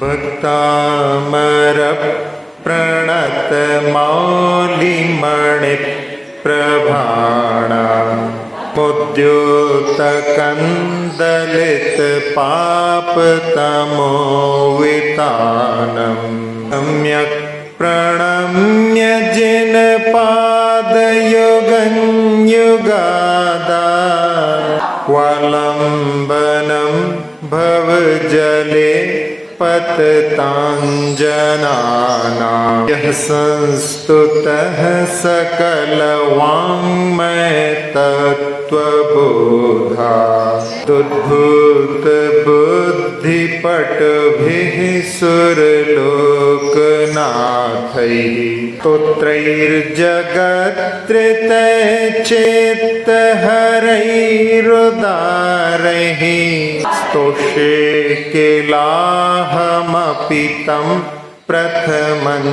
भक्तामर प्रणत मौलिमणि प्रभाणा मुद्योत कंदलित पाप तमोवितानम सम्यक प्रणम्य जिन पाद युगं युगादा वलंबनम भव जले पततांजनाना यह संस्तुतः सकल वाङ्मय तत्त्वबोधा दुद्भूत बुद्धिपटुभिः सुरलोकनाथैः स्तोत्रैर्जगत्कृतैश्चेत्तहरैरुदारैः स्तोषे किलाहमपि तं प्रथमं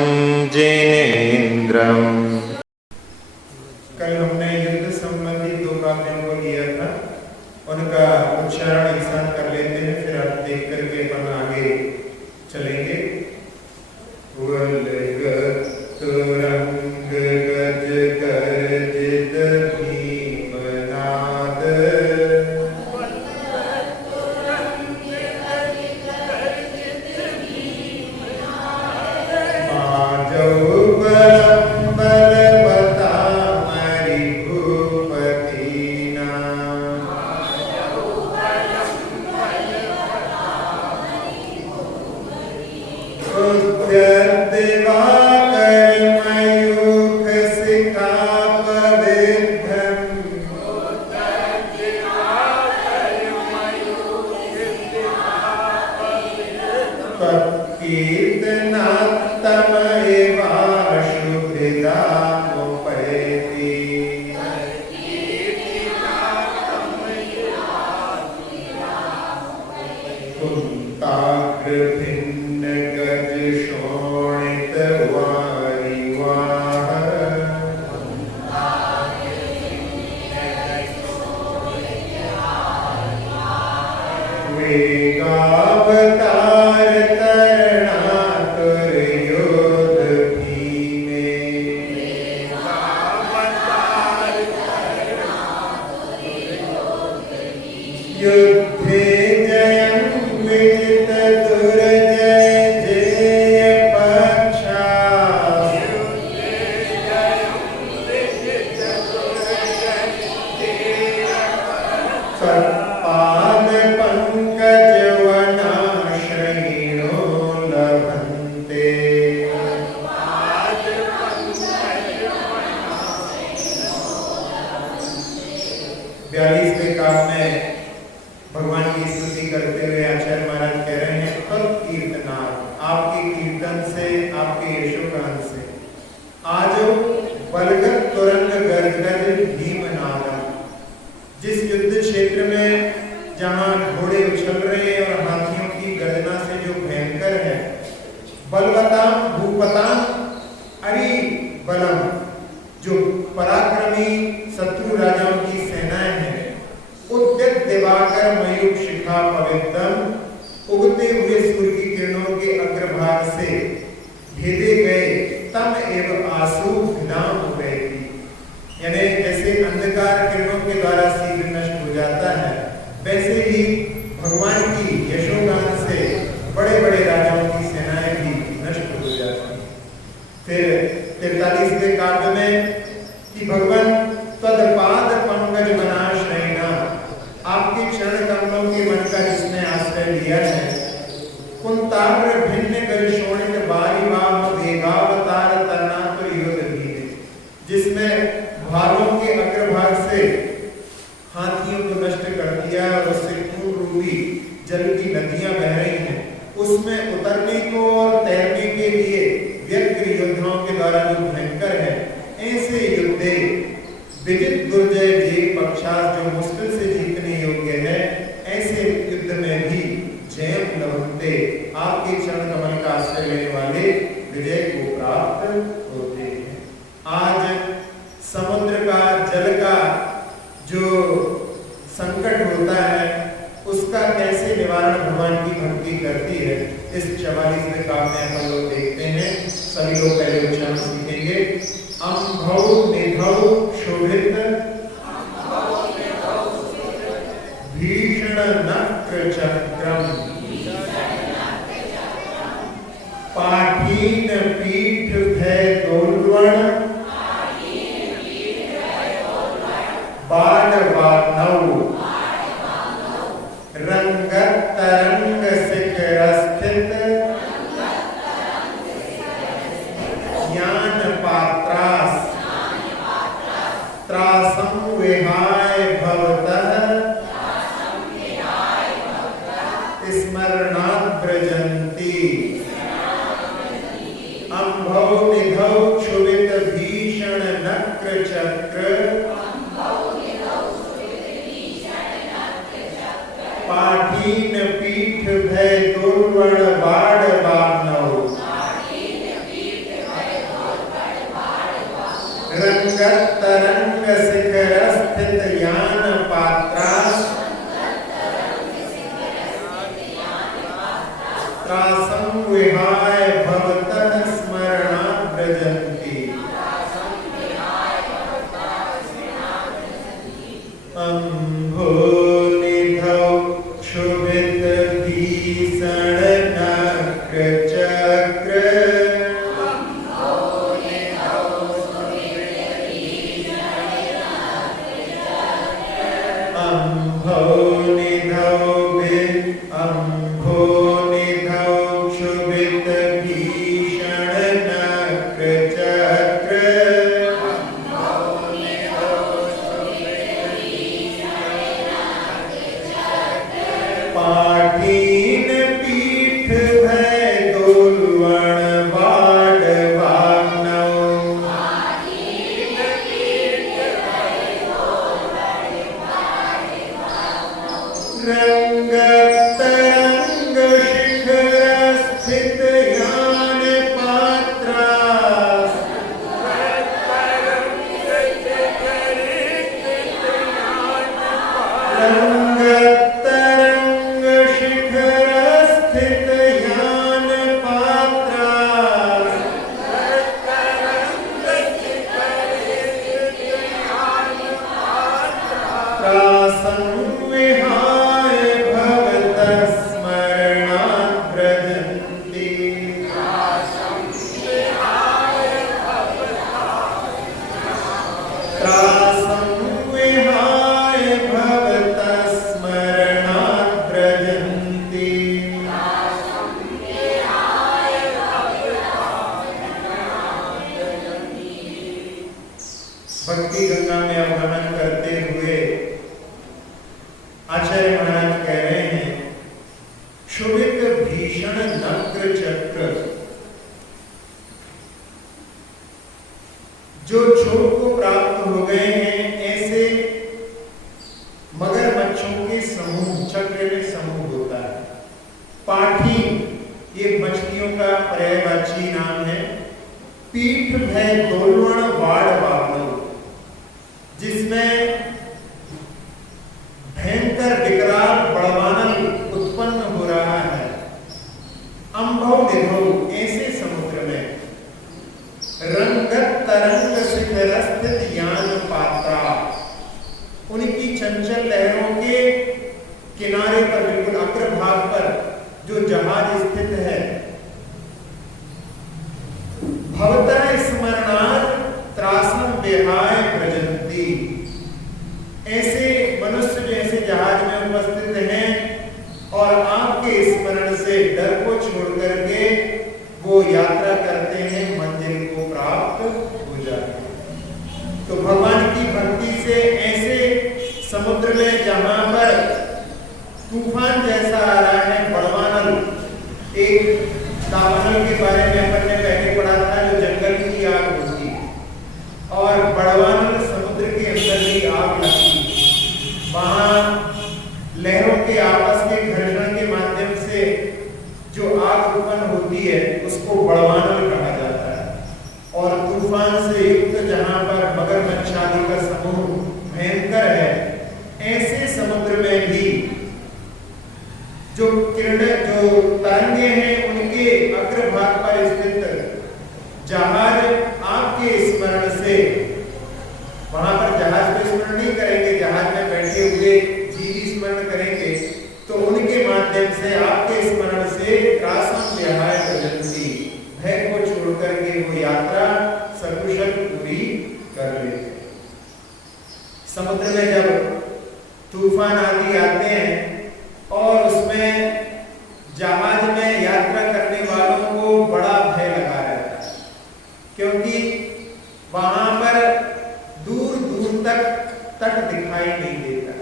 जिनेन्द्रम्। कल हमने युद्ध संबंधी 2 काव्यों को लिया था, उनका उच्चारण एक साथ कर लेते हैं, फिर आप देख करके अपन आगे चलेंगे। तुरंग गज गर्जित भीमनाद माजौ बलवता मरि भूपतिना संकट होता है उसका कैसे निवारण भगवान की भक्ति करती है, इस क्षमा रंगतरंग शिखर स्थित यान पात्रा त्रासं विहाय भवतः स्मरणात् व्रजन्ति अम्भोनिधौ क्षुभितभीषण नक्रचक्र पाठीन पीठ भय दोलवण वाड वाग्नौ रंगतरंग शिखर स्थित यान पात्रा रंगतरंग शिखर स्थित यान पात्रा त्रासं विहाय भवतः स्मरणात् व्रजन्ति त्रासं विहाय भवतः स्मरणात् व्रजन्ति भक्ति गंगा में अवगमन करते हुए आचार्य महाराज कह रहे हैं क्षुभित भीषण नक्र चक्र जो चोट को प्राप्त हो गए हैं ऐसे मगरमच्छों के समूह चक्र में समूह होता है। पाठी ये मछलियों का पर्यायवाची नाम है। पीठ भय दोलवण वाड़ वाग्नौ जिसमें भयंकर विकराल बड़वानल उत्पन्न हो रहा है। अम्भौ निधौ ऐसे समुद्र में रंगत तरंग शिखर स्थित यान पात्रा उनकी चंचल लहरों के किनारे पर बिल्कुल अग्रभाग पर जो जहाज स्थित है भवतः स्मरणात् त्रासं विहाय व्रजन्ति ऐसे मनुष्य जैसे जहाज में उपस्थित हैं और आपके स्मरण से डर को छोड़ करके वो यात्रा करते हैं, मंजिल को प्राप्त हो जाते हैं। तो भगवान की भक्ति से ऐसे समुद्र में जहां पर तूफान जैसा आ रहा है बड़वानल, एक दावानल के बारे में अपन ने पहले पढ़ा था जो जंगल की आग होती और बड़वानल समुद्र के अंदर ही आग लगती, वहां लहरों के आपस के घर्षण के माध्यम से जो आग उत्पन्न होती है उसको बड़वानल कहा जाता है। और तूफान से युक्त जहां पर मगरमच्छ आदि का समूह भयंकर है ऐसे समुद्र में भी जो किरणें जो तरंगे हैं उनके अग्रभाग पर स्थित जहाज आपके स्मरण से, वहां पर जहाज को स्मरण नहीं करेंगे, जहाज में बैठे हुए जीवी स्मरण करेंगे, तो उनके माध्यम से आपके स्मरण से त्रासं विहाय व्रजन्ति भय को छोड़ करके वो यात्रा सकुशल पूरी कर लेते। समुद्र में जब तूफान आदि आते हैं और उसमें जहाज में यात्रा करने वालों को बड़ा भय लगा रहता है, क्योंकि वहां पर दूर दूर तक तट दिखाई नहीं देता।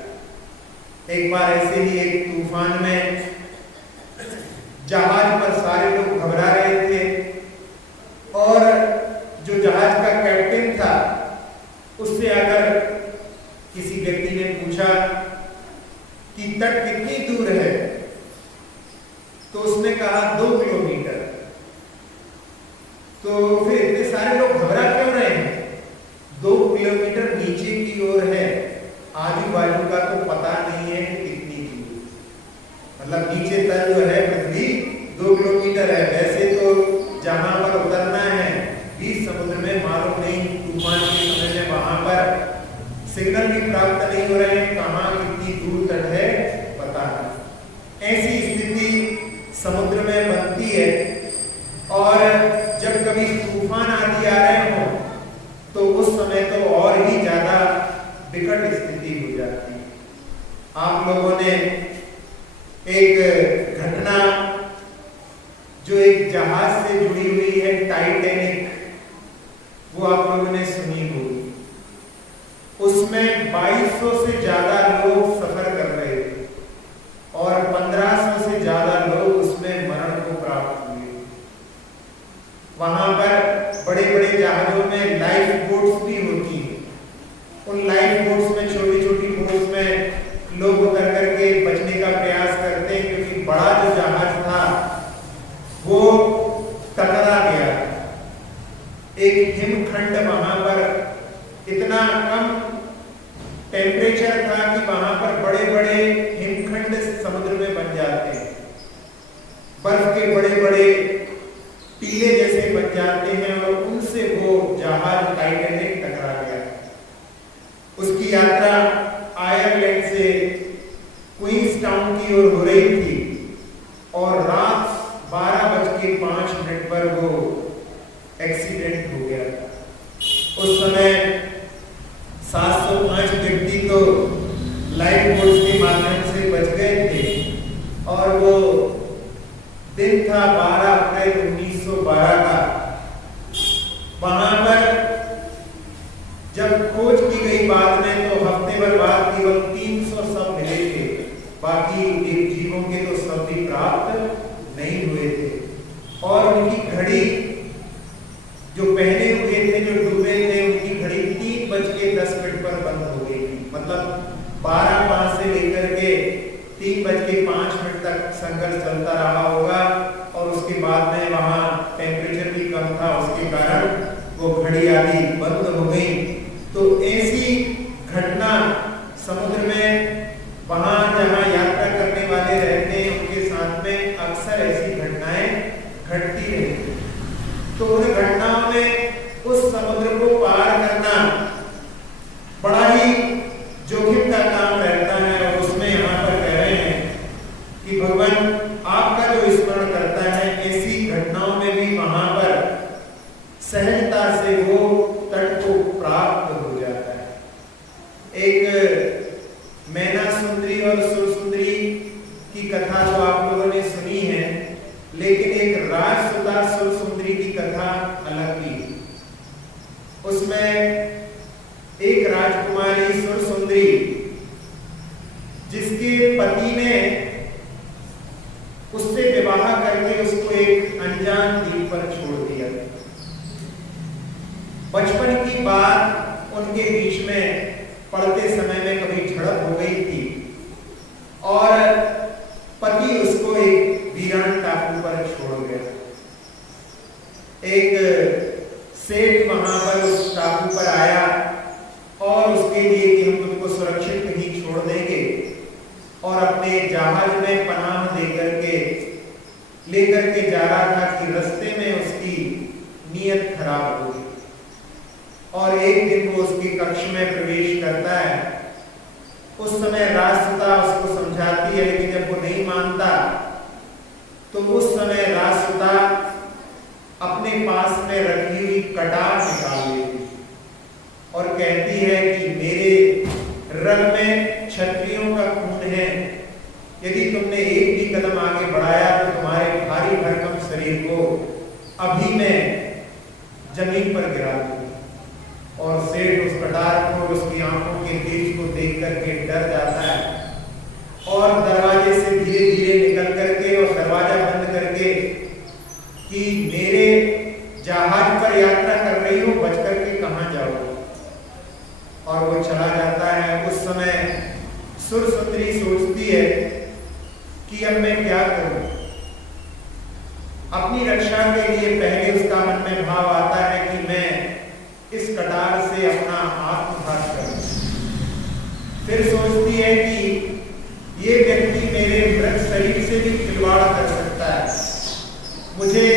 एक बार ऐसे ही एक तूफान में जहाज पर सारे लोग घबरा रहे थे और जो जहाज का कैप्टन था उससे आकर किसी व्यक्ति ने पूछा कि तट कितनी दूर है, तो उसने कहा 2 किलोमीटर। तो फिर इतने सारे लोग घबरा क्यों रहे हैं? सिग्नल भी प्राप्त नहीं हो रहे हैं, कहाँ कितनी दूर तट है पता नहीं। ऐसी स्थिति समुद्र में बनती है और जब कभी तूफान आदि आ रहे हो तो उस समय तो और ही ज्यादा विकट स्थिति हो जाती है। आप लोगों ने एक घटना जो एक जहाज से जुड़ी हुई है, टाइटैनिक, वो आप लोगों ने सुनी होगी। उसमें 2200 से ज्यादा लोग सफर कर रहे थे और 1500 से ज्यादा लोग उसमें मरण को प्राप्त हुए। वहां पर बड़े बड़े जहाजों में लाइफ बोट्स भी होती हैं। उन लाइफ बोट्स में, छोटी छोटी बोट्स में लोग उतर करके बचने का प्रयास करते हैं, क्योंकि बड़ा जो जहाज था वो टकरा गया। एक हिमखंड वहां पर इतना कम टेम्परेचर था कि वहां पर बड़े बड़े हिमखंड समुद्र में बन जाते हैं, बर्फ के बड़े बड़े टीले जैसे बन जाते हैं और उनसे वो जहाज टाइटैनिक टकरा गया। उसकी यात्रा आयरलैंड से क्वींसटाउन की ओर हो रही थी और रात 12:05 पर वो एक्सीडेंट हो गया। उस समय 705 व्यक्ति तो लाइफ बोट्स के माध्यम से बच गए थे और वो दिन था 12 अप्रैल 1912 का। वहां पर जब खोज की गई बाद में तो हफ्ते भर बाद केवल 300 शव मिले थे, बाकी जीवों के तो शव भी प्राप्त नहीं हुए थे। और उनकी घड़ी जो पहने हुए थे, जो डूबे थे, उनकी घड़ी 3:10 पर बंद हो गई थी। मतलब 12:05 से लेकर के 3:05 तक संघर्ष चलता रहा होगा और उसके बाद में वहां टेम्परेचर भी कम था, उसके कारण वो घड़ी आदि बंद हो गई। तो ऐसी घटना समुद्र में, वहां जहां यात्रा करने वाले रहते हैं उनके साथ में अक्सर ऐसी घटनाएं घटती रहती। तो उन घटनाओं में उस समुद्र को पार करना बड़ा ही जोखिम का काम रहता है। और उसमें यहाँ पर कह रहे हैं कि भगवान आपका जो स्मरण करता है, ऐसी घटनाओं में भी वहां पर सहजता से वो तट को प्राप्त हो जाता है। एक मैना सुंदरी और सुरसुंदरी की कथा तो आप लोगों ने सुनी है, लेकिन एक राजसुदा सुरसुंदरी की कथा अलग थी। उसमें एक राजकुमारी सुरसुंदरी, जिसके पति ने उससे विवाह करके उसको एक अनजान द्वीप पर छोड़ दिया। बचपन की बात उनके बीच में पढ़ते समय में कभी झड़प हो गई थी और पति उसको एक वीरान टापू पर छोड़ गया। एक सेठ वहां पर उस टापू पर आया और उसके लिए कि हम तुमको सुरक्षित कहीं छोड़ देंगे और अपने जहाज में पनाह लेकर के जा रहा था कि रास्ते में उसकी नीयत खराब हो गई और एक दिन वो उसके कक्ष में प्रवेश करता है। उस समय राजसुता उसको समझाती है, लेकिन जब वो नहीं मानता तो उस समय राजसुता अपने पास में रखी हुई कटार निकाल लेती और कहती है कि मेरे रग में क्षत्रियों का खून है, यदि तुमने एक भी कदम आगे बढ़ाया तो तुम्हारे भारी भरकम शरीर को अभी मैं जमीन पर गिरा दूंगा। और सेठ उस कटार को, उसकी आंखों के तेज को देख करके डर जाता है और दरवाजे से धीरे धीरे निकल करके और दरवाजा बंद करके कि मेरे जहाज पर यात्रा कर रही हो, बच करके कहां जाओगे, और वो चला जाता है। उस समय सुरसुंदरी सोचती है कि अब मैं क्या करूं। अपनी रक्षा के लिए पहले उसका मन में भाव आता है कि मैं इस कटार से अपना आत्मघात करूं। फिर सोचती है कि ये व्यक्ति मेरे मृत शरीर से भी खिलवाड़ कर सकता है, मुझे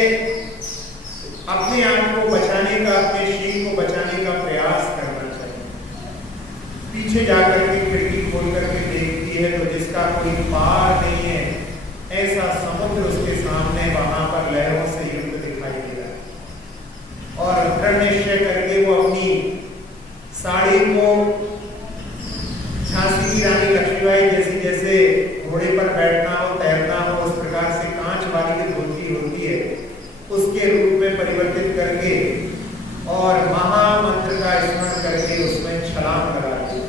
अपने आप को बचाने का, अपने शरीर को बचाने का प्रयास करना चाहिए। पीछे जाकर के खिड़की खोल करके देखती है तो जिसका कोई पार नहीं है, ऐसा समुद्र उसके सामने वहां पर लहरों से युक्त दिखाई दे रहा है। और दृढ़ निश्चय करके वो अपनी साड़ी को झांसी की रानी लक्ष्मीबाई जैसे जैसे घोड़े पर बैठना हो, तैरना हो, उस प्रकार से कांच वाली जो धोती होती है उसके रूप में परिवर्तित करके और महामंत्र का स्मरण करके उसमें छलांग लगा दी।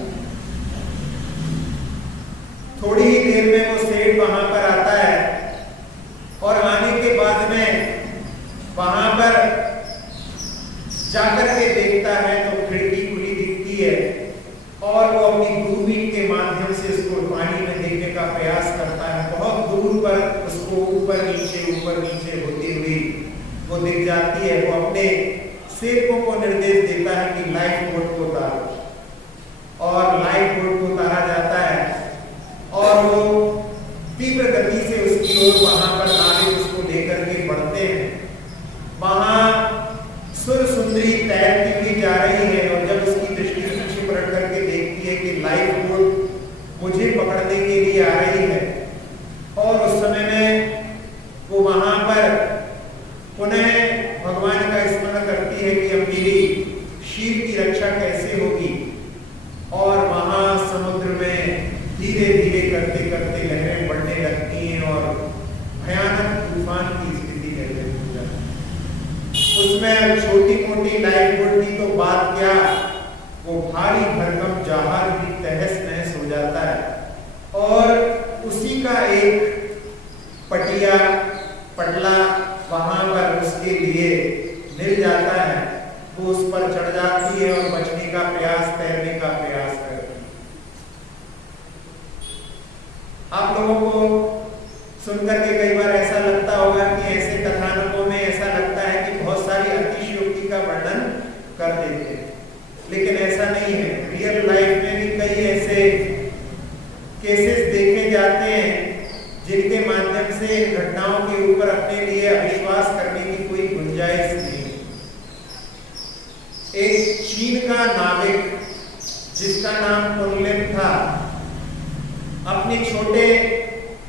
थोड़ी ही देर में वो सेठ वहां पर आता है और आने के बाद में वहां पर जाकर के देखता है तो खिड़की खुली दिखती है और वो अपनी दूरबीन के माध्यम से उसको पानी में देखने का प्रयास करता है। बहुत दूर पर उसको ऊपर नीचे होती हुई वो दिख जाती है। वो अपने सेवकों को निर्देश देता है कि लाइफ बोट को उतारो और लाइफ बोट को उतारा जाता है और वो तीव्र गति से उसकी ओर वहां पर नाविक उसको लेकर के बढ़ते हैं। वहां सुर सुंदरी तैरती हुई जा रही है और जब उसकी दृष्टि पीछे पलट करके देखती है कि लाइफ बोट मुझे पकड़ने के लिए आ रही है और उस समय में वो वहां पर पुनः भगवान का स्मरण करती है कि अब मेरी शीर की रक्षा कैसे होगी। और वहां समुद्र में धीरे धीरे करते करते लहरें बढ़ने लगती हैं और भयानक तूफान की स्थिति निर्मित हो जाती है। उसमें छोटी मोटी लाइफ बोट की तो बात क्या, वो भारी भरकम जहाज भी तहस नहस हो जाता है और उसी का एक पटला वहां पर उसके लिए मिल जाता है। वो उस पर चढ़ जाती है और बचने का प्रयास, तैरने का प्रयास करती है। आप लोगों को सुनकर के कई बार ऐसा लगता होगा कि ऐसे कथानकों में ऐसा लगता है कि बहुत सारी अतिशयोक्ति का वर्णन कर देते हैं, लेकिन ऐसा नहीं है। रियल लाइफ में भी कई ऐसे केसेस देखे जाते हैं जिनके माध्यम से इन घटनाओं के ऊपर अपने लिए अविश्वास करने की कोई गुंजाइश नहीं। एक चीन का नाविक जिसका नाम कुनलिन था, अपने छोटे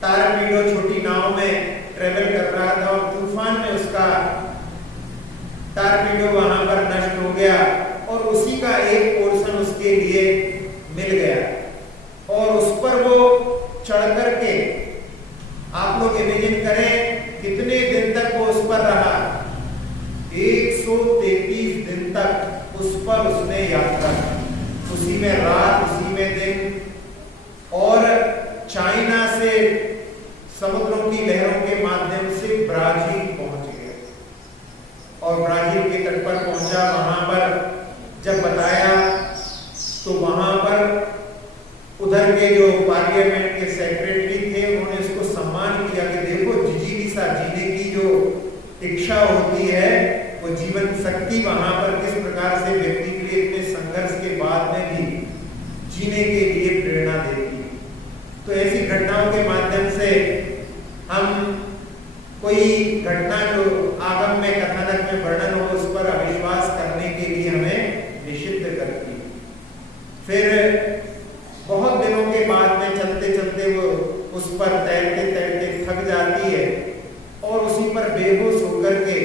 टारपीडो छोटी नाव में ट्रेवल कर रहा था और तूफान में उसका टारपीडो वहां पर नष्ट हो गया और उसी का एक पोर्शन उसके लिए मिल गया और उस पर वो चढ़ करके, आप लोग इमेजिन करें कितने दिन तक वो उस पर रहा। 133 दिन तक उस पर उसने यात्रा की, उसी में रात उसी में दिन, और चाइना से समुद्रों की लहरों के माध्यम से ब्राजील पहुंच गया और ब्राजील के तट पर पहुंचा। वहां पर जब बताया तो वहां पर उधर के जो पार्लियामेंट के सेक्रेटरी थे उन्होंने उसको सम्मान किया कि देखो जिजीविसा जीने की जो इच्छा होती है वो जीवन शक्ति वहां पर किस प्रकार से व्यक्ति के लिए इतने संघर्ष के बाद में भी जीने के लिए प्रेरणा देती है। तो ऐसी घटनाओं के माध्यम से हम कोई घटना जो आगम में कथानक में वर्णन हो उस पर अविश्वास करने के लिए हमें निषिद्ध करती है। फिर बहुत दिनों के बाद में चलते चलते वो उस पर तैरते तैरते थक जाती है और उसी पर बेहोश होकर के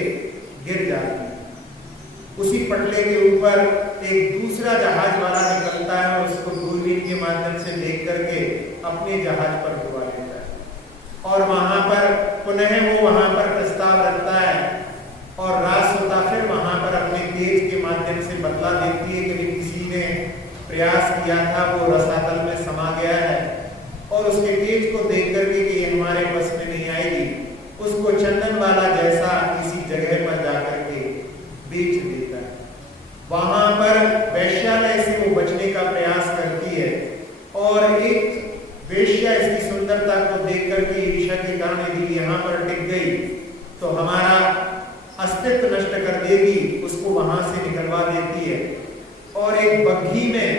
गिर जाती है। उसी पटले के ऊपर एक दूसरा जहाज वाला निकलता है और उसको दूरबीन के माध्यम से देख करके अपने जहाज पर डुबा लेता है और वहां पर पुनः वो वहां पर प्रस्ताव रखता है और रात होता फिर वहां पर अपने तेज के माध्यम से बतला देती है कि किसी ने प्रयास किया था, वो रसातल में समा गया है और उसके तेज को देख करके कि ये हमारे बस में नहीं आएगी, उसको चंदन वाला जैसा किसी जगह पर जाकर के बेच देता है। वहां पर वैश्यालय से वो बचने का प्रयास करती है और एक वेश्या इसकी सुंदरता को देख करके ईर्ष्या के कारण यदि यहाँ पर टिक गई तो हमारा अस्तित्व नष्ट कर देगी, उसको वहां से निकलवा देती है। और एक बग्घी में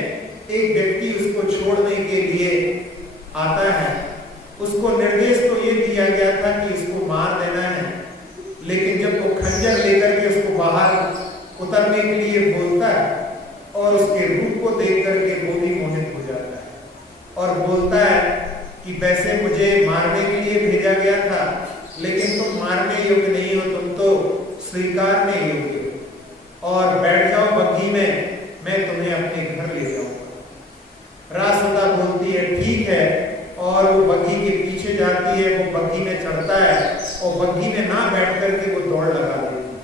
एक व्यक्ति उसको छोड़ने के लिए आता है। उसको निर्देश तो ये दिया गया था कि इसको मार देना है, लेकिन जब वो खंजर लेकर के उसको बाहर उतरने के लिए बोलता है और उसके रूप को देख करके वो भी मोहित हो जाता है। कि वैसे मुझे मारने के लिए भेजा गया था, लेकिन तुम मारने योग्य नहीं हो, तुम तो स्वीकारने योग्य हो, और बैठ जाओ बग्घी में, मैं तुम्हें अपने घर ले जाऊंगा। रासुदा बोलती है ठीक है, और वो बग्घी के पीछे जाती है, वो बग्घी में चढ़ता है और बग्घी में ना बैठ करके वो दौड़ लगा देती है।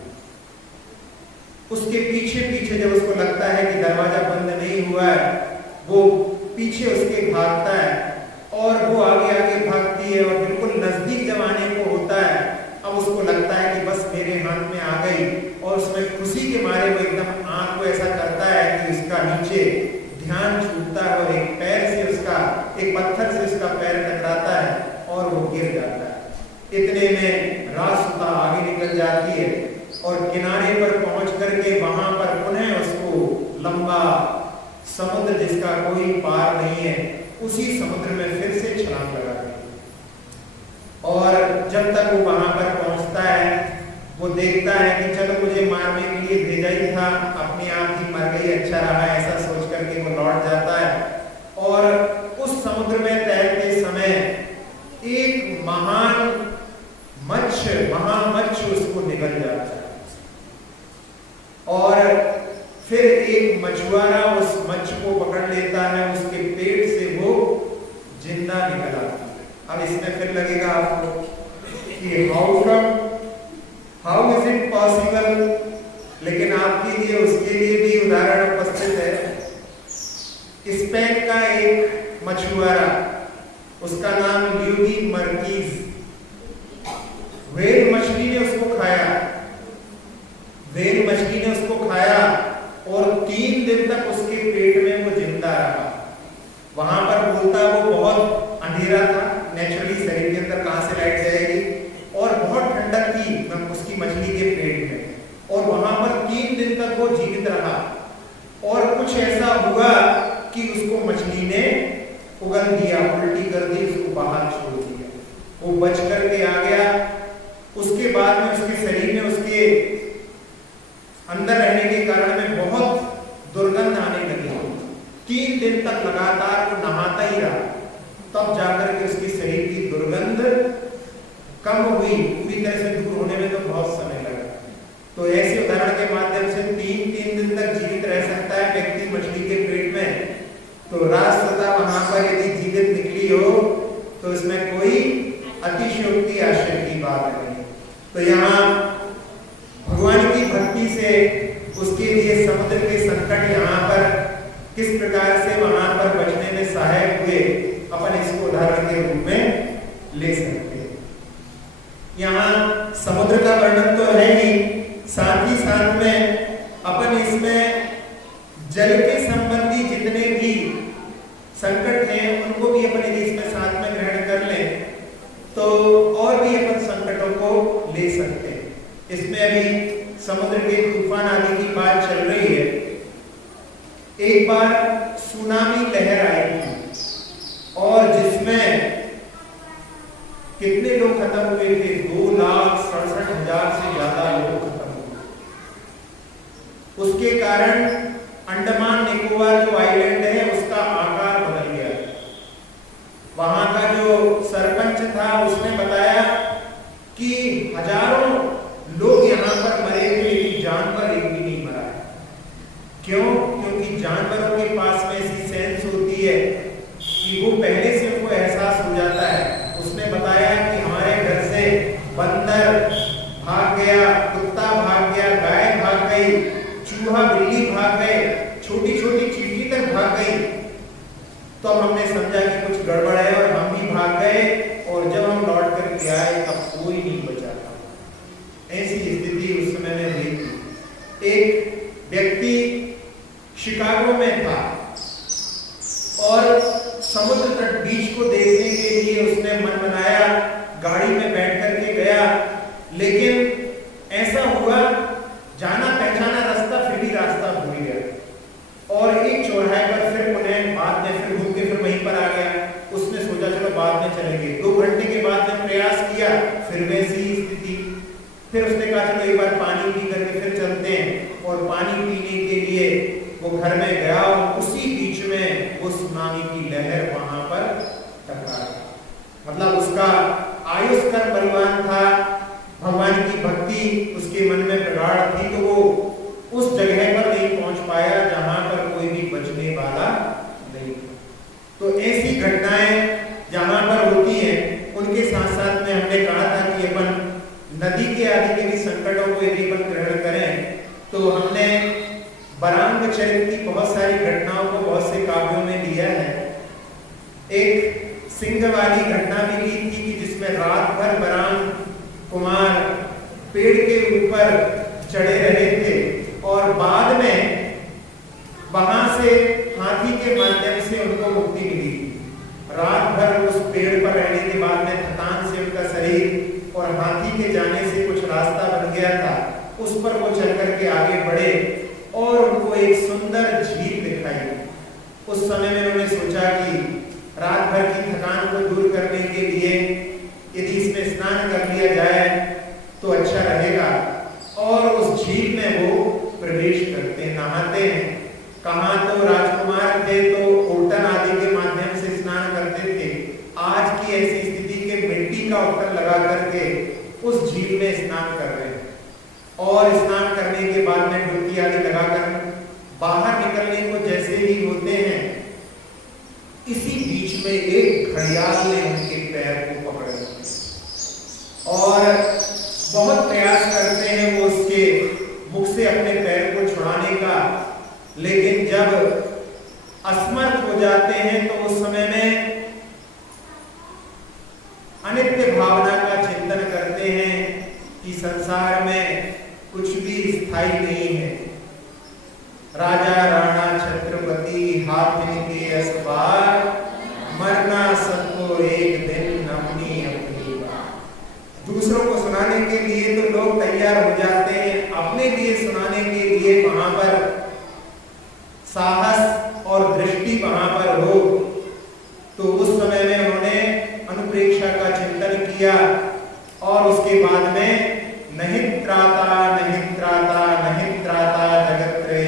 उसके पीछे पीछे जब उसको लगता है कि दरवाजा बंद नहीं हुआ है, वो पीछे उसके भागता है और वो आगे आगे भागती है और बिल्कुल नजदीक जब आने को होता है, अब उसको लगता है कि बस मेरे हाथ में आ गई, और उसमें खुशी के मारे वो एकदम आंख को ऐसा करता है कि उसका नीचे ध्यान छूटता है और एक पैर से उसका, एक पत्थर से उसका पैर टकराता है और वो गिर जाता है। इतने में रासुदा आगे निकल जाती है और किनारे पर पहुंच करके वहां पर पुनः उसको लंबा समुद्र जिसका कोई पार नहीं है, उसी समुद्र में फिर से छलांग लगा दी। और जब तक वो वहां पर पहुंचता है, वो देखता है कि चलो मुझे मारने के लिए भेजा ही था, अपने आप ही मर गई, अच्छा रहा, ऐसा सोच करके वो लौट जाता है। और उस समुद्र में तैरते समय एक महामच्छ उसको निगल जाता है, और फिर एक मछुआरा उस मच्छ को पकड़ लेता है, उसके पेट से वो जिंदा निकल आता है। अब इसमें फिर लगेगा आपको कि हाउ इज इट पॉसिबल, लेकिन आपके लिए उसके लिए भी उदाहरण उपस्थित है। स्पेन का एक मछुआरा, उसका नाम ल्यूगी मर्कीज, व्हेल मछली ने उसको खाया, व्हेल मछली ने उसको खाया और 3 दिन तक उसके पेट में वो जिंदा रहा। वहां पर बोलता वो बहुत अंधेरा था, नेचुरली शरीर के अंदर कहां से लाइट जाएगी, और बहुत ठंडक थी उसकी मछली के पेट में, और वहां पर 3 दिन तक वो जीवित रहा। और कुछ ऐसा हुआ कि उसको मछली ने उगल दिया, उल्टी कर दी, उसको बाहर छोड़ दिया, वो बच करके आ गया। उसके बाद में उसके शरीर में, उसके अंदर रहने के कारण में बहुत दुर्गंध आने लगी। 3 दिन तक लगातार वो नहाता ही रहा, तब जाकर के उसके शरीर की दुर्गंध कम हुई। पूरी तरह से दूर होने में तो बहुत समय लगा। तो ऐसे उदाहरण के माध्यम से 3 दिन तक जीवित रह सकता है व्यक्ति मछली के पेट में। तो रासुदा वहां पर यदि जीवित निकली हो तो इसमें कोई अतिशयोक्ति आश्चर्य की बात नहीं। तो यहाँ भगवान की भक्ति से उसके लिए समुद्र के संकट यहाँ पर किस प्रकार से वहां पर बचने में सहायक हुए, अपन इसको उदाहरण के रूप में ले सकते हैं। यहाँ समुद्र का वर्णन तो है ही, साथ ही साथ में अपन इसमें जल के संबंधी जितने भी संकट हैं उनको भी अपन यदि इसमें साथ में ग्रहण कर लें तो और भी अपन संकटों को ले सकते हैं। इसमें अभी समुद्र के तूफान आदि की बात चल रही है। एक बार सुनामी लहर आई थी और जिसमें कितने लोग खत्म हुए थे, 2,67,000 से ज्यादा लोग खत्म हुए। उसके कारण अंडमान निकोबार जो आइलैंड है उसका आकार बदल गया। वहां का जो सरपंच था उसने बताया कि हजारों लोग यहाँ पर मरे थे, लेकिन जानवर एक भी नहीं मरा है। क्यों? क्योंकि जानवरों के पास में ऐसी सेंस होती है कि वो पहले से उनको एहसास हो जाता है। उसने बताया कि हमारे घर से बंदर भाग गया, कुत्ता भाग गया, गाय भाग गई, चूहा बिल्ली भाग गए, छोटी छोटी चींटी तक भाग गई। तो हमने समझा कि कुछ गड़बड़ है और हम भी भाग गए, और जब हम लौट करके आए तब कोई नहीं बचा था। ऐसी स्थिति उस समय में हुई थी। एक व्यक्ति शिकागो में था और समुद्र तट बीच को देखने के लिए उसने मन बनाया, गाड़ी में बैठ करके गया, लेकिन ऐसा हुआ जाना पहचाना रास्ता फिर भी रास्ता भूल गया और एक चौराहे पर फिर उन्हें बाद में फिर घूम के फिर वहीं पर आ गया। उसने सोचा चलो बाद में चलेंगे। 2 घंटे के बाद में प्रयास किया, फिर वैसी ही स्थिति। फिर उसने कहा चलो एक बार पानी पी करके फिर चलते हैं, और पानी पीने के लिए वो घर में गया और उसी बीच में वो सुनामी की लहर वहां पर टकरा गई। भगवान की भक्ति उसके मन में प्रगाढ़ थी, तो वो उस जगह पर नहीं पहुंच पाया जहां पर कोई भी बचने वाला नहीं था। तो ऐसी घटनाएं जहां पर होती हैं, उनके साथ साथ में हमने कहा था कि अपन नदी के आदि के भी संकटों को यदि अपन ग्रहण करें, तो हमने बरांग चरित्र की बहुत सारी घटनाओं को बहुत से काव्यों में लिया है। एक सिंह वाली घटना भी ली थी कि जिसमें रात भर बरांग कुमार पेड़ के ऊपर चढ़े रहे थे और बाद में वहां से हाथी के माध्यम से उनको मुक्ति मिली। रात भर उस पेड़ पर रहने के बाद में थकान से उनका शरीर और हाथी के जाने से कुछ रास्ता बन गया था, उस पर वो चल करके आगे बढ़े और उनको एक सुंदर झील दिखाई। उस समय में उन्होंने सोचा कि रात भर की थकान को दूर करने के लिए यदि इसमें स्नान कर लिया जाए तो अच्छा रहेगा, और उस झील में वो प्रवेश करते नहाते हैं। कहाँ तो राजकुमार थे तो ओटन आदि के माध्यम से स्नान करते थे, आज की ऐसी स्थिति के मिट्टी का उत्तर लगा करके उस झील में स्नान कर रहे हैं, और स्नान करने के बाद में डुबकी आदि लगाकर बाहर निकलने को जैसे ही होते हैं, इसी बीच में एक घड़ियाल ने उनके पैर को पकड़ लिया और बहुत प्रयास करते हैं वो उसके मुख से अपने पैर को छुड़ाने का, लेकिन जब असमर्थ हो जाते हैं तो उस समय में अनित्य भावना का चिंतन करते हैं कि संसार में कुछ भी स्थायी नहीं है। राजा राणा छत्रपति हाथ के असबार, मरना सबको एक दिन अपनी अपनी बात। दूसरों को सुनाने के लिए तो लोग तैयार हो जाते हैं, अपने लिए सुनाने के लिए वहां पर साहस और दृष्टि वहां पर हो, तो उस समय में उन्होंने अनुप्रेक्षा का चिंतन किया और उसके बाद में नहीं त्राता जगत्रे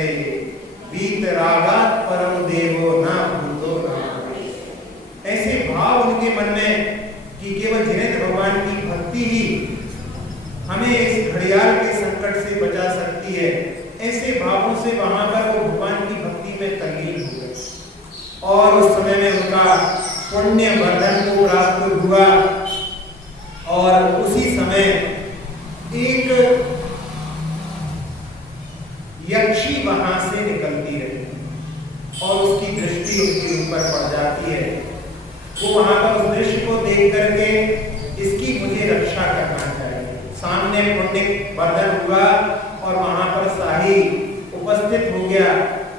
वीत रागा परम देवो ना भूतो ना। ऐसे भाव उनके मन में कि केवल जिनेंद्र भगवान की भक्ति ही हमें इस घड़ियाल के संकट से बचा सकती है, ऐसे भावों से वहां पर वो भगवान की भक्ति में तल्लीन हो गए और उस समय में उनका पुण्य वर्धन को प्राप्त हुआ। और उसी समय एक यक्षी वहां से निकलती रही और उसकी दृष्टि उसके ऊपर पड़ जाती है। वो वहां पर उस दृश्य को देख करके इसकी मुझे रक्षा करना चाहिए। सामने पुण्य वर्धन हुआ और वहां पर शाही उपस्थित हो गया।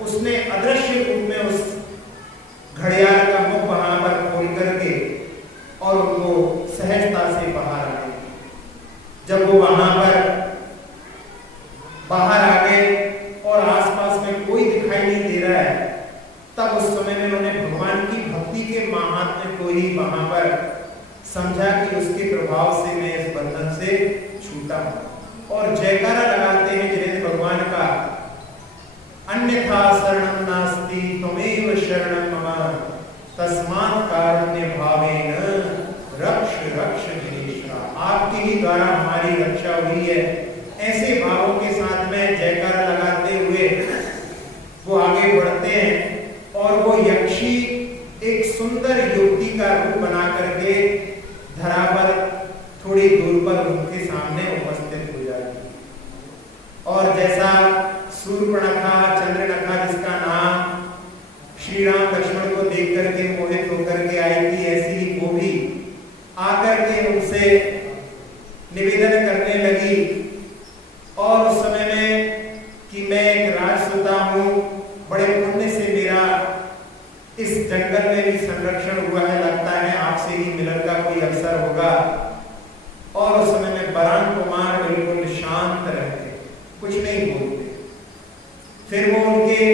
उसने अदृश्य रूप में उस घड़ियाल का मुख वहां पर खोल करके और उनको सहजता से बाहर आ गए। जब वो वहां पर बाहर आ गए और आसपास में कोई दिखाई नहीं दे रहा है, तब उस समय में उन्होंने भगवान की भक्ति के महात्म्य को ही वहां पर समझा कि उसके प्रभाव से मैं इस बंधन से छूटा हूं और जयकारा लगाते हैं जिनेंद्र भगवान का, अन्यथा शरणं नास्ति त्वमेव शरणं मम तस्मात् कारुण्य भावेन रक्ष रक्ष गिरीश्वरा। आपके ही द्वारा हमारी रक्षा हुई है। ऐसे भावों के साथ में जयकारा लगाते हुए वो आगे बढ़ते हैं और वो यक्षी एक सुंदर युवती का रूप बना करके धरा पर थोड़ी दूर पर उनके सामने उपस्थित हो जाती है। और जैसा सूर्पणखा चंद्रनखा जिसका नाम श्री राम लक्ष्मण को देख करके मोहित होकर के आई थी, ऐसी ही वो भी आकर के उनसे निवेदन करने लगी। और उस समय में कि मैं एक राजसुता हूँ, बड़े पुण्य से मेरा इस जंगल में भी संरक्षण हुआ है, लगता है आपसे ही मिलन का कोई अवसर होगा। और उस समय में बरांग कुमार बिल्कुल शांत रहते, कुछ नहीं बोलते। फिर वो उनके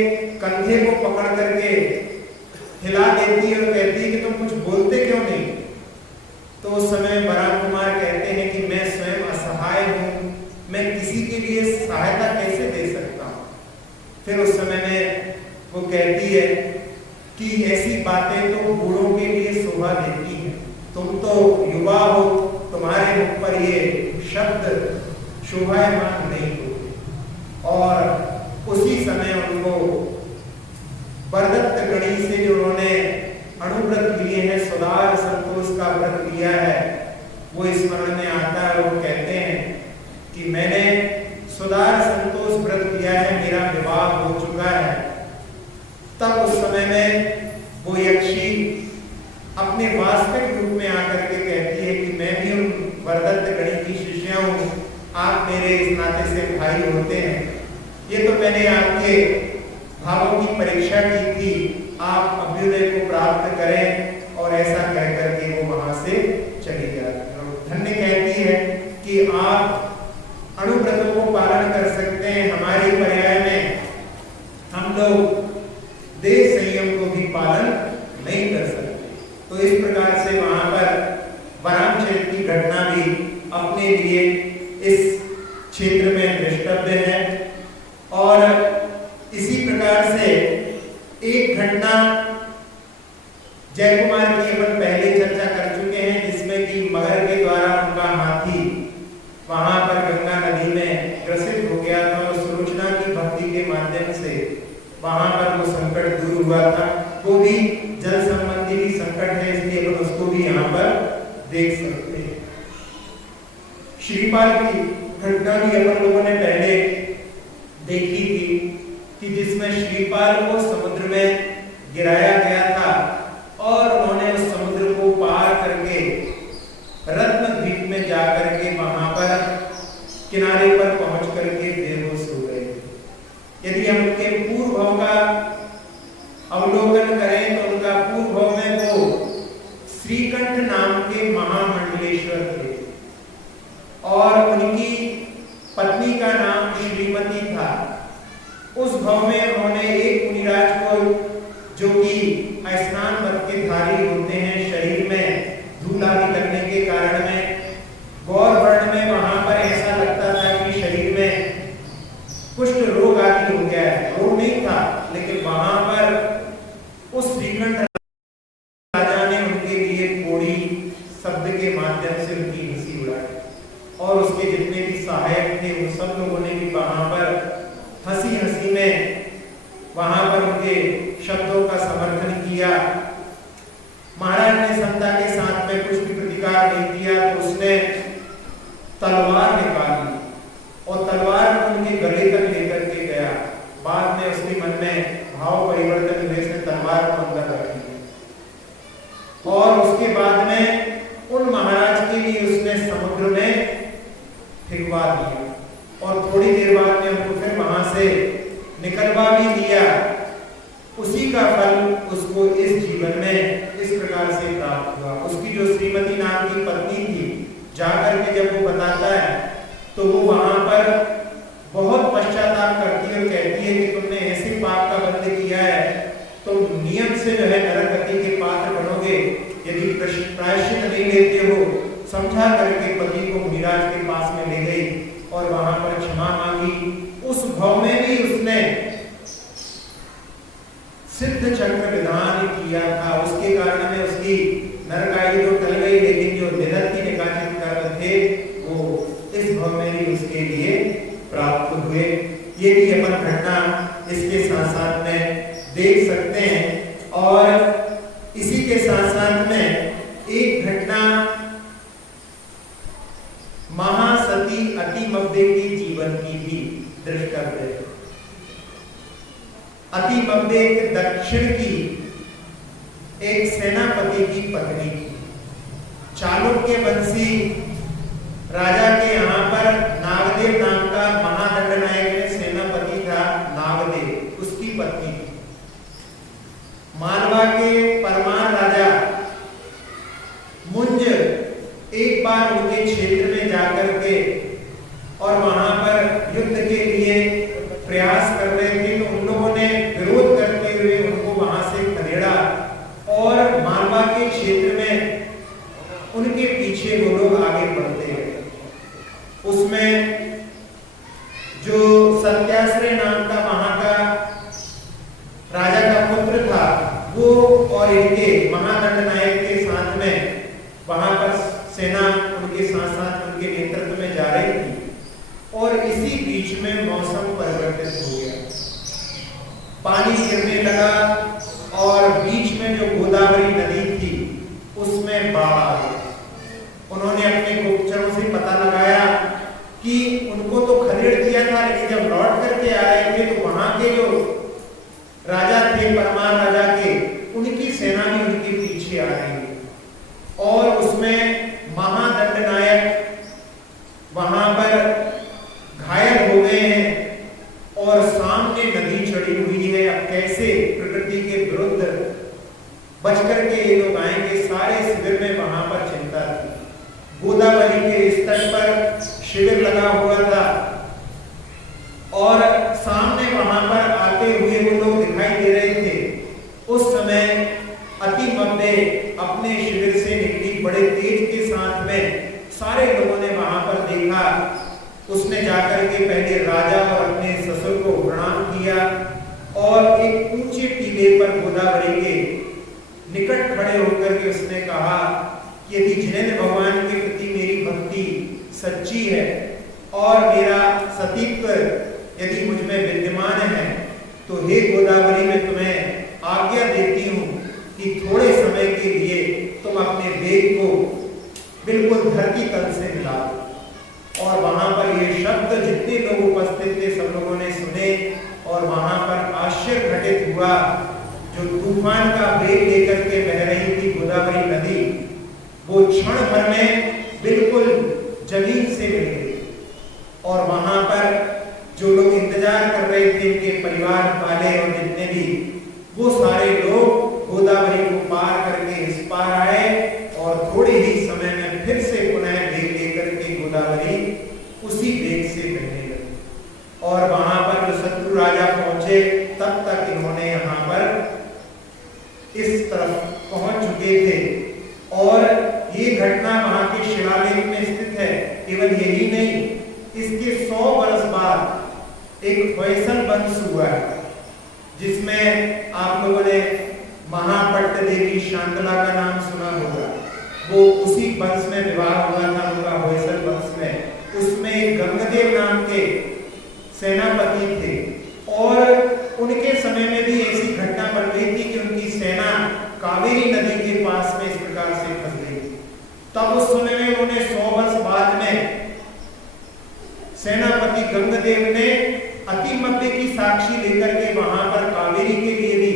कंधे को पकड़ करके हिला देती है और कहती है कि तुम कुछ बोलते क्यों नहीं। तो उस समय बरांग कुमार कहते हैं कि मैं स्वयं असहाय हूँ, मैं किसी के लिए सहायता कैसे दे सकता हूँ। फिर उस समय में वो कहती है कि ऐसी बातें तो बूढ़ों के लिए शोभा देती हैं, तुम तो युवा हो, तुम्हारे मुख पर ये शब्द शोभायमान नहीं होते। और उसी समय उनको वरदत्त गणी से जो उन्होंने अणुव्रत लिए हैं, सुधार संतोष का व्रत लिया है, वो स्मरण में आता है। वो कहते हैं कि मैंने सुधार संतोष व्रत लिया है, मेरा विवाह हो चुका है। तब उस समय में वो यक्षी अपने वास्तविक रूप में आकर के कहती है कि मैं भी उन वरदत्त गणी की शिष्या हूँ, आप मेरे इस नाते से भाई होते हैं। ये तो मैंने आपके भावों की परीक्षा की थी, आप अभ्युदय को प्राप्त करें। और ऐसा कह करके वो वहां से चली जाती है। धन्य कहती है कि आप अणुव्रतों को पालन कर सकते हैं। हमारी पर्याय में हम लोग देश संयम को भी पालन नहीं कर सकते। तो इस प्रकार से वहां पर वरांचल की घटना भी अपने लिए इस क्षेत्र में द्रष्टव्य है। और इसी प्रकार से एक घटना जयकुमार की अपन पहले चर्चा कर चुके हैं, जिसमें कि मगर के द्वारा उनका हाथी वहां पर गंगा नदी में ग्रसित हो गया था और सुलोचना की भक्ति के माध्यम से वहां पर वो संकट दूर हुआ था। वो भी जल संबंधी भी संकट है, इसलिए अपन उसको भी यहाँ पर देख सकते हैं। श्रीपाल की घटना भी अपन लोगों ने पहले देखी थी कि जिसमें श्रीपाल को समुद्र में गिराया गया था और उन्होंने उस समुद्र को पार करके रत्नद्वीप में जाकर के वहां पर किनारे पर पहुंच करके बेहोश हो गए। यदि हम उनके पूर्व भाव का अवलोकन करें तो उनका पूर्व भाव में वो श्रीकंठ नाम के महामंडलेश्वर थे और उनकी पत्नी का नाम श्रीमती था। उस भाव में उन्होंने एक मुनिराज को, जो कि स्नान व्रत के धारी होते हैं, शरीर में धूल आदि लगने के कारण में गौर वर्ण में वहां पर ऐसा लगता था कि शरीर में कुष्ठ रोग आदि हो गया है। रोग नहीं था, लेकिन वहां पर उस श्रीकंठ राजा ने उनके लिए कोड़ी शब्द के माध्यम से उनकी हंसी उड़ाई और उसके जितने भी सहायक थे उन सब लोगों ने भी वहां पर हंसी हंसी में वहां पर उनके शब्दों का समर्थन किया। महाराज ने समता के साथ में कुछ भी प्रतिकार नहीं किया तो उसने तलवार निकाली और तलवार को उनके गले तक लेकर के गया। बाद में उसके मन में भाव परिवर्तन हुए, से तलवार को अंदर रख दिया और उसके बाद में उन महाराज के लिए उसने समुद्र में फिरवा दिया और थोड़ी देर बाद में उनको फिर वहां से निकलवा भी दिया। उसी का फल उसको इस जीवन में इस प्रकार से प्राप्त हुआ। उसकी जो श्रीमती नाम की पत्नी थी, जाकर के जब वो बताता है तो वो वहां पर बहुत पश्चाताप करती है और कहती है कि तुमने ऐसे पाप का बंध किया है तो नियम से जो है नरक गति के पात्र बनोगे। यदि प्रायश्चित नहीं लेते हो, समझा करके पति को मुनिराज के पास में ले गई और वहां पर क्षमा मांगी। उस भाव में भी उसने सिद्ध चक्र विधान किया था, उसके कारण में उसकी नरकाई तो टल गई, लेकिन जो निरति निकाचित कर्म थे वो इस भाव में भी उसके लिए प्राप्त हुए। ये भी अपन घटना इसके साथ साथ में देख सकते हैं। और इसी के साथ साथ में एक घटना महासती अतिमब्दे के जीवन की भी दृष्टव्य है। अतिमब्दे एक दक्षिण की एक सेनापति की पत्नी थी। चालुक्य वंशी राजा के यहाँ पर नागदेव नाम का महादंड नायक सेनापति था, नागदेव उसकी पत्नी थी। मालवा के परमार राजा मुंज एक बार उनके क्षेत्र में जाकर के और वहां पर युद्ध के लिए प्रयास कर रहे थे, तो उन लोगों ने विरोध करते हुए उनको वहां से खदेड़ा और मालवा के क्षेत्र में उनके पीछे वो लोग आगे बढ़ते गए। उसमें जो सत्याश्रय नाम का वहां का राजा का पुत्र था, वो और इनके महादंड नायक के साथ में वहां पर सेना उनके साथ साथ उनके नेतृत्व में जा रही थी और इसी बीच में मौसम परिवर्तित हो गया, पानी गिरने लगा और बीच में जो गोदावरी नदी थी उसमें बाढ़ आ गई। उन्होंने अपने गुप्तचरों से पता लगाया कि उनको तो खदेड़ दिया था, लेकिन जब लौट करके आ रहे थे तो वहां के जो राजा थे, परमार राजा के, उनकी सेना भी उनके पीछे आ रही है और उसमें महादंडनायक वहां पर घायल हो गए हैं और सामने नदी चढ़ी हुई है। अब कैसे प्रकृति के विरुद्ध बच करके ये लोग आएंगे, सारे शिविर में वहां पर चिंता थी। गोदावरी के इस तट पर शिविर लगा हुआ था और सामने वहां पर आते हुए वो लोग दिखाई दे रहे थे। उस समय अतिमब्बे अपने शिविर से निकली, बड़े तेज के साथ में सारे लोगों ने वहां पर देखा। उसने जाकर के पहले राजा और अपने ससुर को प्रणाम किया और एक ऊंचे टीले पर गोदावरी के निकट खड़े होकर के उसने कहा कि यदि जिनेंद्र भगवान के प्रति मेरी भक्ति सच्ची है और मेरा सतीत्व यदि मुझ में विद्यमान है तो हे गोदावरी, मैं तुम्हें आज्ञा देती हूँ कि थोड़े समय के लिए तुम अपने वेग को बिल्कुल धरती तल से मिला दो। और वहां पर ये शब्द जितने लोग उपस्थित थे सब लोगों ने सुने और वहां पर आश्चर्य घटित हुआ। जो तूफान का वेग लेकर के बह रही थी गोदावरी नदी, वो क्षण भर में बिल्कुल जमीन से मिल गई और वहां पर जो लोग इंतजार कर रहे थे, उनके परिवार वाले और जितने भी, वो सारे लोग गोदावरी को पार करके इस पार आए और थोड़े ही समय में फिर से पुनः वेग लेकर के गोदावरी उसी वेग से बहने लगी। और वहां पर जो शत्रु राजा पहुंचे, तब तक इन्होंने यहाँ पर इस तरफ पहुंच चुके थे और ये घटना वहां के शिलालेख में स्थित है। केवल यही नहीं, इसके 100 वर्ष बाद एक फैसल वंश हुआ है जिसमें आप लोगों ने महापट्ट देवी शांतला का नाम सुना होगा। वो उसी वंश में विवाह हुआ था उनका, होयसल वंश में। उसमें गंगदेव नाम के सेनापति थे और उनके समय में भी ऐसी घटना बन गई थी कि उनकी सेना कावेरी नदी के पास में इस प्रकार से फंस गई थी। तब उस समय में उन्होंने 100 वर्ष बाद में सेनापति गंगदेव ने अतिमब्बे की साक्षी लेकर के वहां पर कावेरी के लिए भी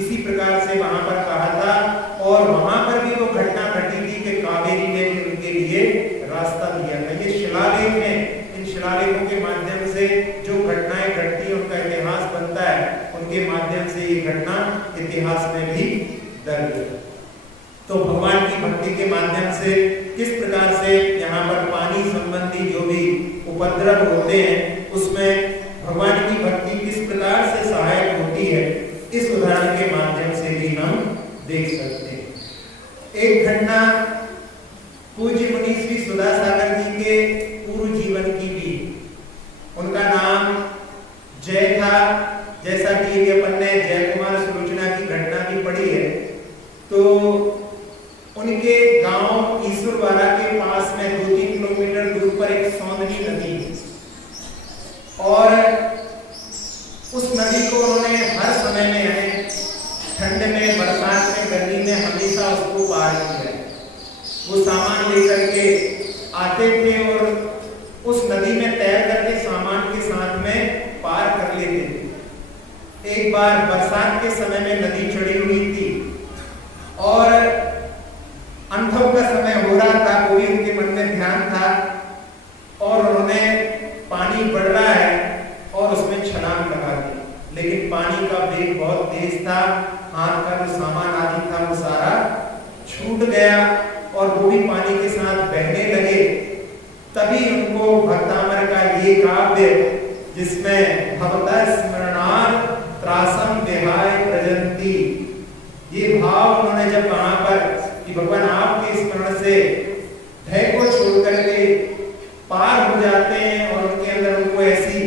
इसी प्रकार से वहां पर कहा था और वहां पर भी वो घटना घटी थी कि कावेरी ने भी उनके लिए रास्ता दिया था। ये शिलालेख है, इन शिलालेखों के माध्यम से जो घटनाएं घटती हैं उनका इतिहास बनता है, उनके माध्यम से ये घटना इतिहास में भी दर्ज है। तो भगवान की भक्ति के माध्यम से किस प्रकार से यहाँ पर पानी संबंधी जो भी उपद्रव होते हैं उसमें भगवान की भक्ति किस प्रकार से सहायक होती है, इस उदाहरण के माध्यम से भी हम देख सकते हैं। एक घटना पूज्य मुनि श्री सुधा सागर जी के पूर्व जीवन की भी, उनका नाम जय था। जैसा कि अपन ने जय कुमार सुलोचना की घटना भी पढ़ी है, तो उनके गांव ईश्वरवाड़ा के पास में 2-3 किलोमीटर दूर पर एक सौंदनी नदी है और उस नदी को उन्होंने हर समय में, यानी ठंड में, बरसात में, गर्मी में हमेशा उसको पार किया। वो सामान लेकर के आते थे और उस नदी में तैर करके सामान के साथ में पार कर लेते थे। एक बार बरसात के समय में नदी चढ़ी हुई थी और अंधव का समय हो रहा था, कोई उनके मन में ध्यान था और उन्होंने पानी बढ़ रहा है और उसमें छलांग लगा दी, लेकिन पानी का वेग बहुत तेज था, हाथ का जो सामान आदि था वो सारा छूट गया और वो भी पानी के साथ बहने लगे। तभी उनको भक्तामर का ये काव्य, जिसमें भवतः स्मरणार्थ त्रासम विहाय प्रजंती, ये भाव उन्होंने जब वहां पर कि भगवान आपके स्मरण से भय को छोड़ करके पार हो जाते हैं और उनके अंदर उनको ऐसी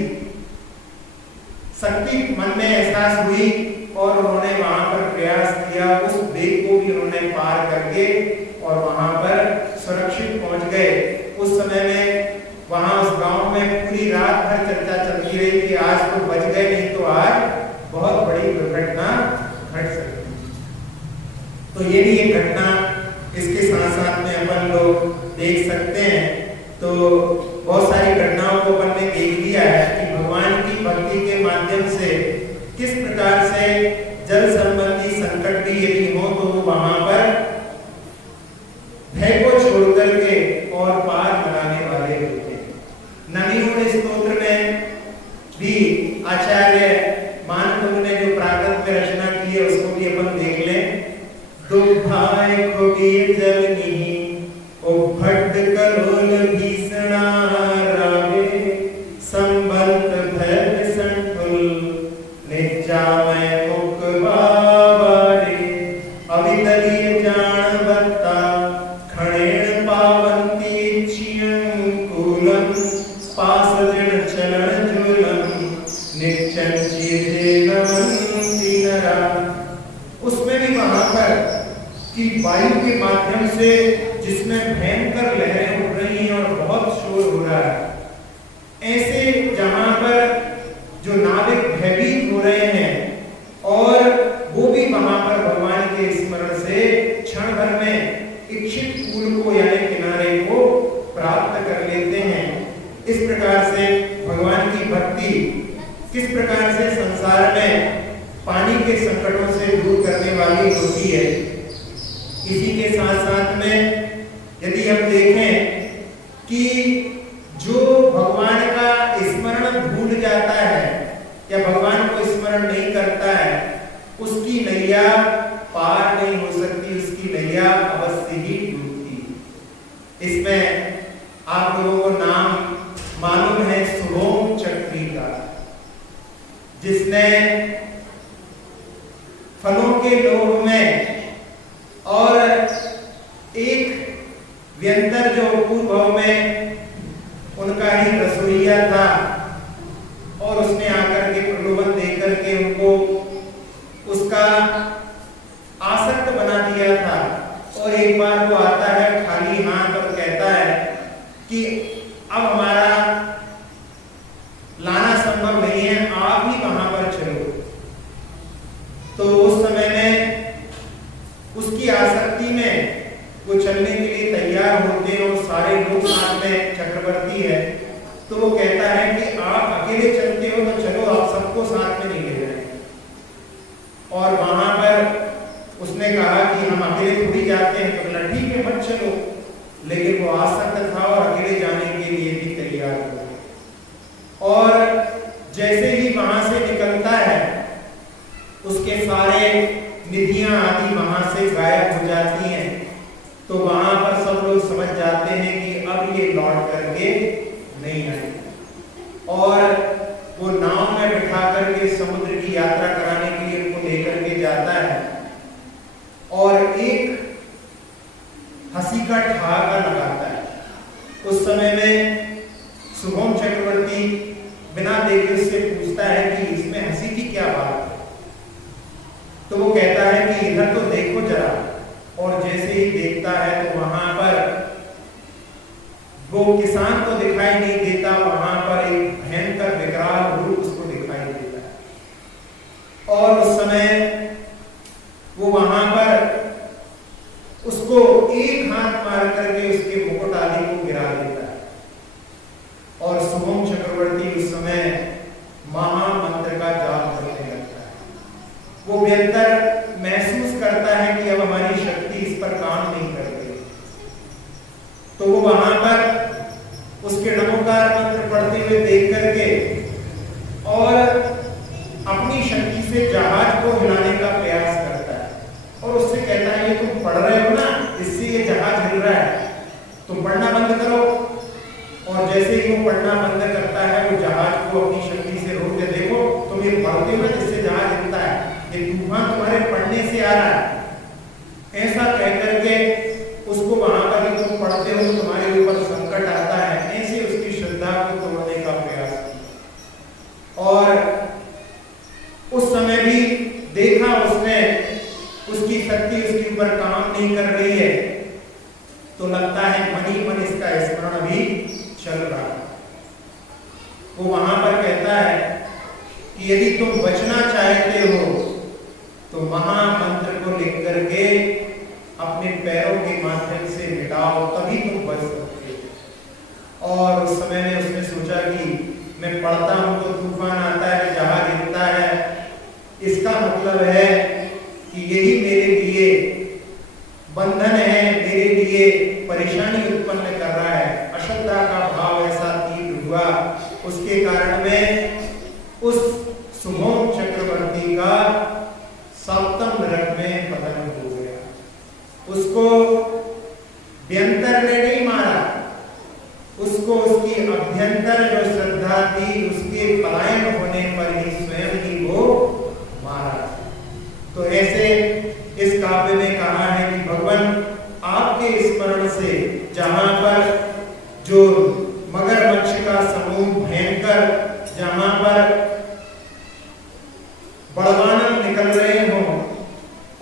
शक्ति मन में एहसास हुई और उन्होंने वहां पर प्रयास किया, उस वेग को भी उन्होंने पार करके और वहां पर सुरक्षित पहुंच गए। उस समय में वहां में पूरी रात भर चर्चा चलती रही कि आज तो बच गए, नहीं तो आज बहुत बड़ी दुर्घटना घट सकती। तो ये भी एक घटना इसके साथ साथ में अपन लोग देख सकते हैं। तो बहुत सारी घटनाओं को अपन ने देख लिया है कि भगवान की भक्ति के माध्यम से किस प्रकार से जल संबंधी संकट भी यदि हो तो वो वहां पर भय को छोड़ करके और पार लगाने वाले होते हैं। नवीन स्तोत्र में भी आचार्य मानव ने जो प्राकृत में रचना की है उसको भी अपन देख लें। दुभाय को जल नहीं ओ भट्ट कलोल भीषणा रावे संबंत भय संकुल निजामय मुख बाबारे अवितलीय जान बत्ता खणेण पावंती चियंकुलम पास दृढ़ चलन जुलम नित्यं चीजेगमन्ति नरा। उसमें भी वहां पर कि वायु के माध्यम से जिसमें भयंकर लहरें उठ रही हैं और बहुत शोर हो रहा है, ऐसे जहां पर जो नाविक भयभीत हो रहे हैं और वो भी वहां पर भगवान के स्मरण से क्षण भर में इच्छित कूल को यानी किनारे को प्राप्त कर लेते हैं। इस प्रकार से भगवान की भक्ति किस प्रकार से संसार में पानी के संकटों से दूर करने वाली होती है। इसी के साथ साथ में यदि हम देखें कि जो भगवान का स्मरण भूल जाता है या भगवान को स्मरण नहीं करता है, उसकी नैया पार नहीं हो सकती, उसकी नैया अवश्य ही डूबती। इसमें आप लोगों को नाम मालूम है सुभोम चक्री का, जिसने फलों के लोभ में और एक व्यंतर जो पूर्व में उनका ही रसोइया था और उसने आकर के प्रलोभन देकर के उनको उसका आसक्त बना दिया था। और एक बार वो आता है खाली हाथ और कहता है कि अब हमारा लाना संभव नहीं है, आप ही वहां पर चलो। तो उस समय में उसकी आसक्ति में वो चलने के लिए तैयार होते हैं और सारे लोग साथ में चक्रवर्ती है। तो वो कहता है कि आप अकेले चलते हो तो चलो, आप सबको साथ में नहीं ले जाएंगे। और वहां पर उसने कहा कि हम अकेले थोड़ी जाते हैं, तो बोला ठीक है मत चलो। लेकिन वो आसक्त था और अकेले जाने के लिए भी तैयार हुआ। और जैसे ही वहां से निकलता है, उसके सारे निधियां आदि वहां से गायब हो जाती हैं। तो वहां पर सब लोग समझ जाते हैं कि अब ये लौट करके नहीं आए, और वो नाव में बिठा करके समुद्र की यात्रा कराने के लिए उनको लेकर के जाता है। और एक हंसी का ठहाका लगाता है। उस समय में सुभोम चक्रवर्ती बिना देखे उससे पूछता है कि इसमें हंसी की क्या बात है। तो वो कहता है कि इधर तो देखो जरा। और जैसे ही देखता है तो वहां पर वो किसान तो दिखाई नहीं देता, वहां पर एक भयंकर विकराल रूप उसको दिखाई देता है। और उस समय वो वहां पर उसको एक हाथ मार करके उसके मुकुट आदि को गिरा देता है। और सुभोम चक्रवर्ती उस समय महामंत्र का जाप करने लगता है। वो व्यंतर महसूस करता है कि अब हमारी शक्ति इस पर काम नहीं करती। तो वो वहां पर उसके नमोकार मंत्र पढ़ते हुए देख करके और अपनी शक्ति से जहाज को हिलाने का प्रयास करता है। और उससे कहता है ये तुम पढ़ रहे हो ना, इससे ये जहाज हिल रहा है, तुम पढ़ना बंद करो। और जैसे ही वो पढ़ना बंद करता है, वो जहाज को अपनी शक्ति से रोक के देखो तुम ये पढ़ते हो जिससे जहाज हिलता है, ये तूफान तुम्हारे पढ़ने से आ रहा है। ऐसा कहकर के उसको वहां पर भी तुम पढ़ते हो तुम्हारे ऊपर संकट आता है, ऐसे उसकी श्रद्धा को तोड़ने का प्रयास किया। और उस समय भी देखा उसने उसकी शक्ति उसके ऊपर काम नहीं कर रही है, तो लगता है मन ही मन इसका स्मरण भी चल रहा है। वो वहां पर कहता है कि यदि तुम बचना चाहते हो तो महामंत्र को लिख करके अपने पैरों के माध्यम से मिटाओ, तभी तुम बच सकते हो। और उस समय में उसने सोचा कि मैं पढ़ता हूं तो तूफान आता है, जहाज गिरता है, इसका मतलब है कि यही मेरे लिए बंधन है, मेरे लिए परेशानी उत्पन्न कर रहा है। अश्रद्धा का भाव ऐसा तीव्र हुआ, उसके कारण में उस सुमोध चक्रवर्ती का सप्तम नरक में पतन हो गया। उसको व्यंतर ने नहीं मारा, उसको उसकी अभ्यंतर जो श्रद्धा थी उसके पलायन होने पर ही स्वयं ही वो मारा। तो ऐसे इस काव्य में कहा है कि भगवान आपके स्मरण से जहां पर जो मगरमच्छ का समूह भयंकर, जहां पर बड़वानर निकल रहे हों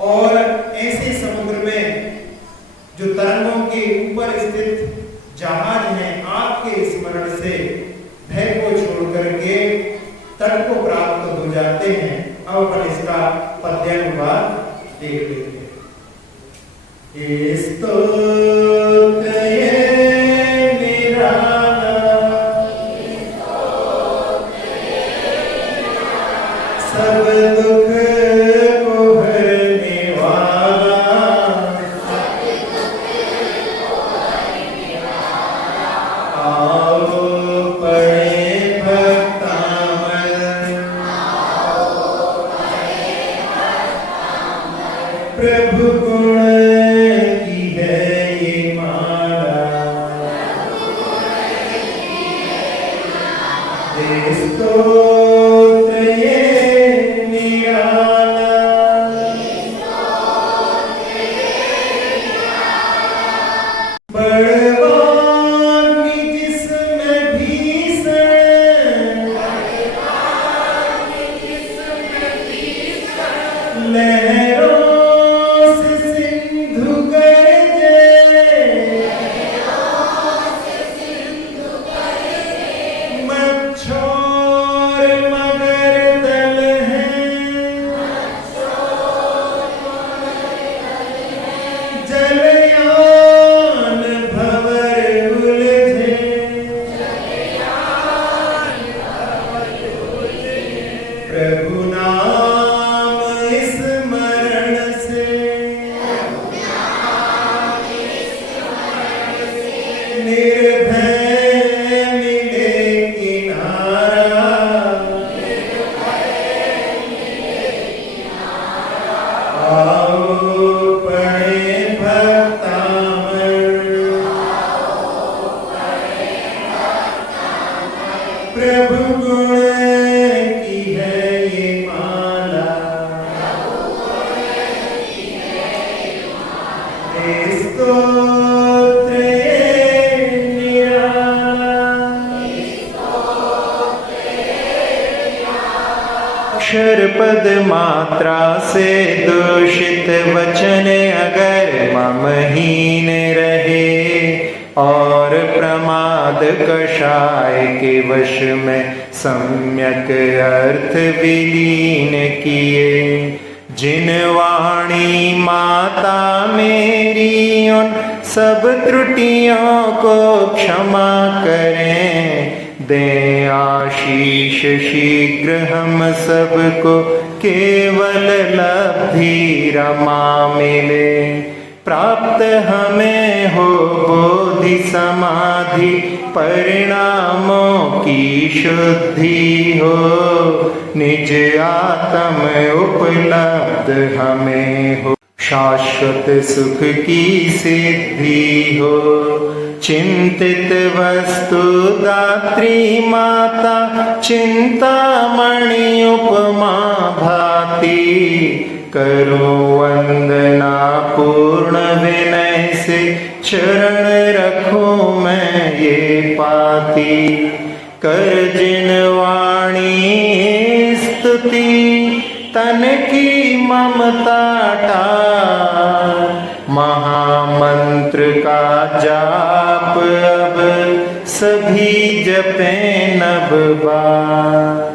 और ऐसे समुद्र में जो तरंगों के ऊपर स्थित जहाज हैं, आपके स्मरण से भय को छोड़ करके तट को प्राप्त हो जाते हैं। अब अपन इसका पद्यानुवाद देख लेते हैं। स्तोत्र ये निराला, सब दुख को हरने वाला, आओ पढ़े भक्तामर, प्रभु गुण की है ये माला, स्तोत्र ये निराला, बड़वान की जिसमें भीषण, लहरों से सिंधु गरजे, मच्छर मगर दल हैं, जलयान भंवर उलझे, प्रभु नाम स्मरण से, निर्भय मिले किनारा, आओ पढ़े भक्तामर, प्रभु गुण की है ये माला, स्तोत्र ये निराला। अक्षर पद मात्रा से दूषित वचन अगर ममहीन रहे और प्रमाद कषाय के वश में सम्यक अर्थ विलीन किए, जिन वाणी माता मेरी उन सब त्रुटियों को क्षमा करें, दें आशीष शीघ्र हम सबको केवल लब्धि रमा मिले, प्राप्त हमें हो बोधि समाधि परिणामों की शुद्धि हो, निज आत्म उपलब्ध हमें हो, शाश्वत सुख की सिद्धि हो, चिंतित वस्तु दात्री माता चिंतामणि उपमा भाती, करो वंदना पूर्ण विनय से चरण रखूं मैं ये पाती, कर जिन वाणी स्तुति तन की ममता टार, महामंत्र का जाप अब सभी जपें नव बार।